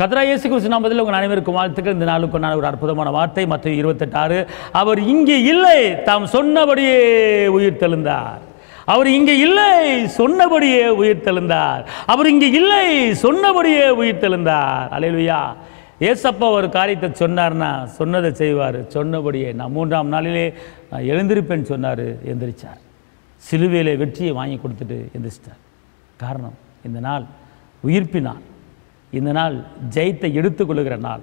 கர்த்தராகிய இயேசு கிறிஸ்து நாமத்தில் உங்கள் அனைவருக்கும் வாழ்த்துக்கள். இந்த நாளுக்கு நான் ஒரு அற்புதமான வார்த்தை மத்தேயு 28:6. அவர் இங்கே இல்லை, தாம் சொன்னபடியே உயிர் தெழுந்தார். அவர் இங்கே இல்லை, சொன்னபடியே உயிர் தெழுந்தார். அவர் இங்கே இல்லை, சொன்னபடியே உயிர் தெழுந்தார். அல்லேலூயா. ஏசப்பா ஒரு காரியத்தை சொன்னார்னா சொன்னதை செய்வார். சொன்னபடியே நான் 3ஆம் நாளிலே நான் எழுந்திருப்பேன்னு சொன்னார், எந்திரிச்சார். சிலுவையிலே வெற்றியை வாங்கி கொடுத்துட்டு எந்திரிச்சிட்டார். காரணம், இந்த நாள் உயிர்ப்பினார். இந்த நாள் ஜெயத்தை எடுத்துக்கொள்ளுகிற நாள்.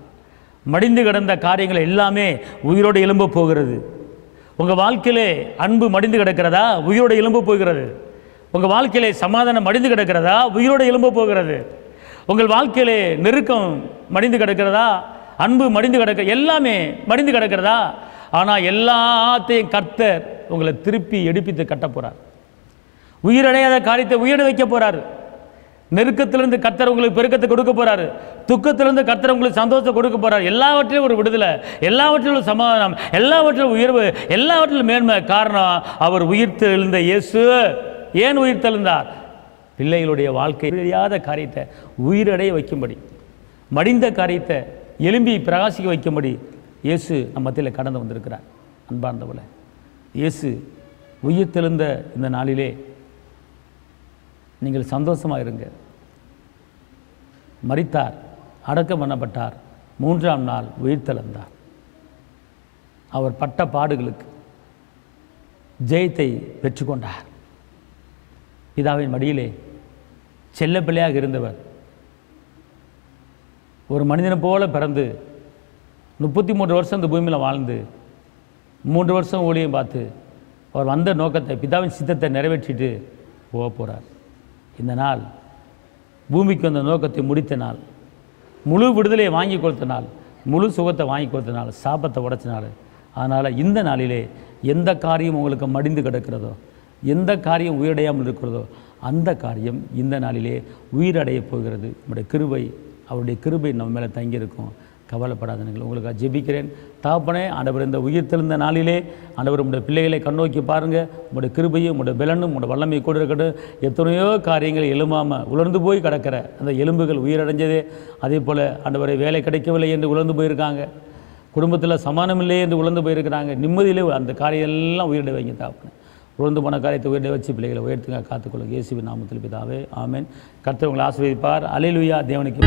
மடிந்து கிடந்த காரியங்கள் எல்லாமே உயிரோடு எழும்ப போகிறது. உங்கள் வாழ்க்கையிலே அன்பு மடிந்து கிடக்கிறதா? உயிரோடு எழும்ப போகிறது. உங்கள் வாழ்க்கையிலே சமாதானம் மடிந்து கிடக்கிறதா? உயிரோடு எழும்ப போகிறது. உங்கள் வாழ்க்கையிலே நெருக்கம் மடிந்து கிடக்கிறதா? அன்பு மடிந்து கிடக்க எல்லாமே மடிந்து கிடக்கிறதா? ஆனால் எல்லாத்தையும் கர்த்தர் உங்களை திருப்பி எடுப்பித்து கட்ட போகிறார். உயிரடையாத காரியத்தை உயிரிட வைக்க போகிறார். நெருக்கத்திலிருந்து கர்த்தர் உங்களுக்கு பெருக்கத்தை கொடுக்க போறாரு. துக்கத்திலிருந்து கர்த்தர் உங்களுக்கு சந்தோஷத்தை கொடுக்க போறாரு. எல்லாவற்றிலும் ஒரு விடுதலை, எல்லாவற்றிலும் சமாதானம், எல்லாவற்றிலும் உயர்வு, எல்லாவற்றிலும் மேன்மை. காரணம், அவர் உயிர்த்தெழுந்த இயேசு. ஏன் உயிர்த்தெழுந்தார்? பிள்ளைகளுடைய வாழ்க்கை தெரியாத காரியத்தை உயிரடைய வைக்கும்படி, மடிந்த காரியத்தை எலும்பி பிரகாசிக்க வைக்கும்படி இயேசு நம்ம மத்தியில் கடந்து வந்திருக்கிறார். அன்பார்ந்தவள, இயேசு உயிர்த்தெழுந்த இந்த நாளிலே நீங்கள் சந்தோஷமாக இருங்க. மரித்தார், அடக்கம் பண்ணப்பட்டார், 3ஆம் நாள் உயிர்த்தெழுந்தார். அவர் பட்ட பாடுகளுக்கு ஜெயத்தை பெற்றுக்கொண்டார். பிதாவின் மடியிலே செல்ல பிள்ளையாக இருந்தவர் ஒரு மனிதனை போல பிறந்து 33 வருஷம் இந்த பூமியில் வாழ்ந்து 3 வருஷம் ஊழியம் பார்த்து அவர் வந்த நோக்கத்தை, பிதாவின் சித்தத்தை நிறைவேற்றிட்டு போக போகிறார். இந்த நாள் பூமிக்கு வந்த நோக்கத்தை முடித்த நாள், முழு விடுதலையை வாங்கி கொடுத்த நாள், முழு சுகத்தை வாங்கி கொடுத்த நாள், சாபத்தை உடைச்ச நாள். அதனால் இந்த நாளிலே எந்த காரியம் உங்களுக்கு மடிந்து கிடக்கிறதோ, எந்த காரியம் உயிரடையாமல் இருக்கிறதோ, அந்த காரியம் இந்த நாளிலே உயிரடைய போகிறது. நம்முடைய கிருபை, அவருடைய கிருபை நம்ம மேலே தங்கியிருக்கும். கவலைப்படாதீர்கள். உங்களுக்கு ஜெபிக்கிறேன். தகப்பனே, ஆண்டவர் இந்த உயிர்த்தெழுந்த நாளிலே ஆண்டவர் உங்களுடைய பிள்ளைகளை கண்ணோக்கி பாருங்கள். உங்களுடைய கிருபையும் உங்களுடைய பலனும் உங்களுடைய வல்லமை கூட இருக்கட்டும். எத்தனையோ காரியங்கள் எழுமாமல் உலர்ந்து போய் கிடக்கிற அந்த எலும்புகள் உயிரடைஞ்சதே. அதே போல் ஆண்டவரை வேலை கிடைக்கவில்லை என்று உலர்ந்து போயிருக்காங்க, குடும்பத்தில் சமானம் இல்லையே என்று உலர்ந்து போயிருக்கிறாங்க. நிம்மதியிலே அந்த காரியம் எல்லாம் உயிரிட வைங்க தாப்பனே. உலர்ந்து போன காரியத்தை உயிரிட வச்சு பிள்ளைகளை உயர்த்துங்க, காத்துக்கொள்ளுங்க. இயேசுவின் நாமத்தில் பிதாவே, ஆமென். கர்த்தர் உங்களை ஆசீர்வதிப்பார். அல்லேலூயா. தேவனுக்கு